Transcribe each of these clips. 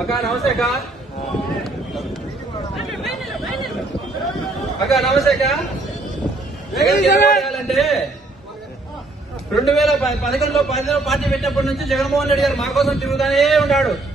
అక్కా నమస్తే అక్కా. అక్కా నమస్తే అక్కా. జగన్ చేయాలంటే రెండు వేల పదకొండులో పదిలో పార్టీ పెట్టినప్పటి నుంచి జగన్మోహన్ రెడ్డి గారు మా కోసం తిరుగుతానే ఉన్నాడు.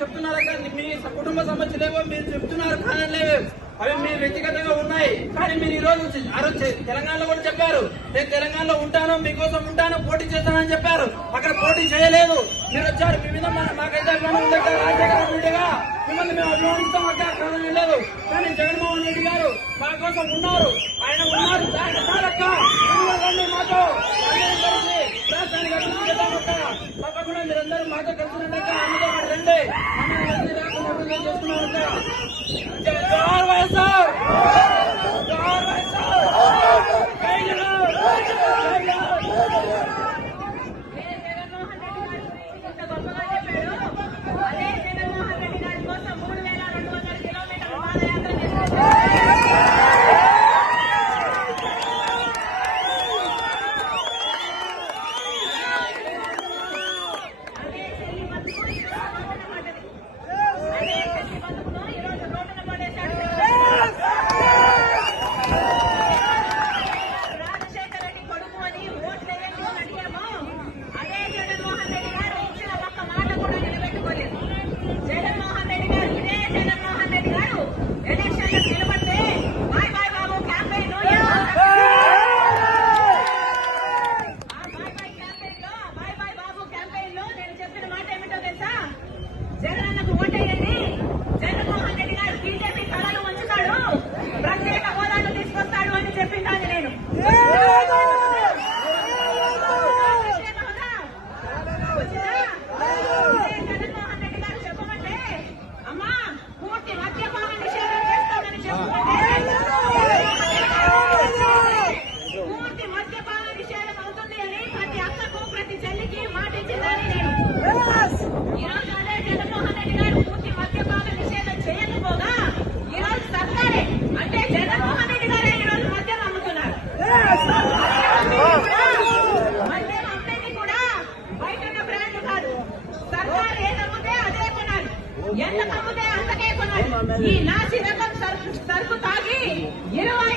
చెప్తున్నారు కానీ మీ కుటుంబ సమస్యలేవో మీరు చెప్తున్నారు కానలేవో అవి మీ వ్యక్తిగతంగా ఉన్నాయి. కానీ మీరు ఈ రోజు వచ్చి- ఆ రోజు తెలంగాణలో కూడా చెప్పారు. నేను తెలంగాణలో ఉంటాను మీకోసం ఉంటాను పోటీ చేస్తానని చెప్పారు. అక్కడ పోటీ చేయలేదు. మీరు వచ్చారు. మీ మీద మాకైతే అభిమానం రాజశేఖర రెడ్డిగా మిమ్మల్ని మేము అభిమానిస్తాం అక్కడ. కారణం లేదు. కానీ జగన్మోహన్ రెడ్డి గారు మా కోసం ఉన్నారు. ఆయన ఉన్నారు. మాతో. రాష్ట్రానికి అభివృద్ధి చేద్దాం తప్పకుండా మీరందరూ మాతో కలిసి రండి అక్క Yeah. సర్కారు ఏది అదే కొనాలి. ఎంత అమ్ముతే అంతకే కొనాలి. ఈ నాసి రకం సరుకు తాగి ఇరవై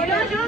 ఈరోజు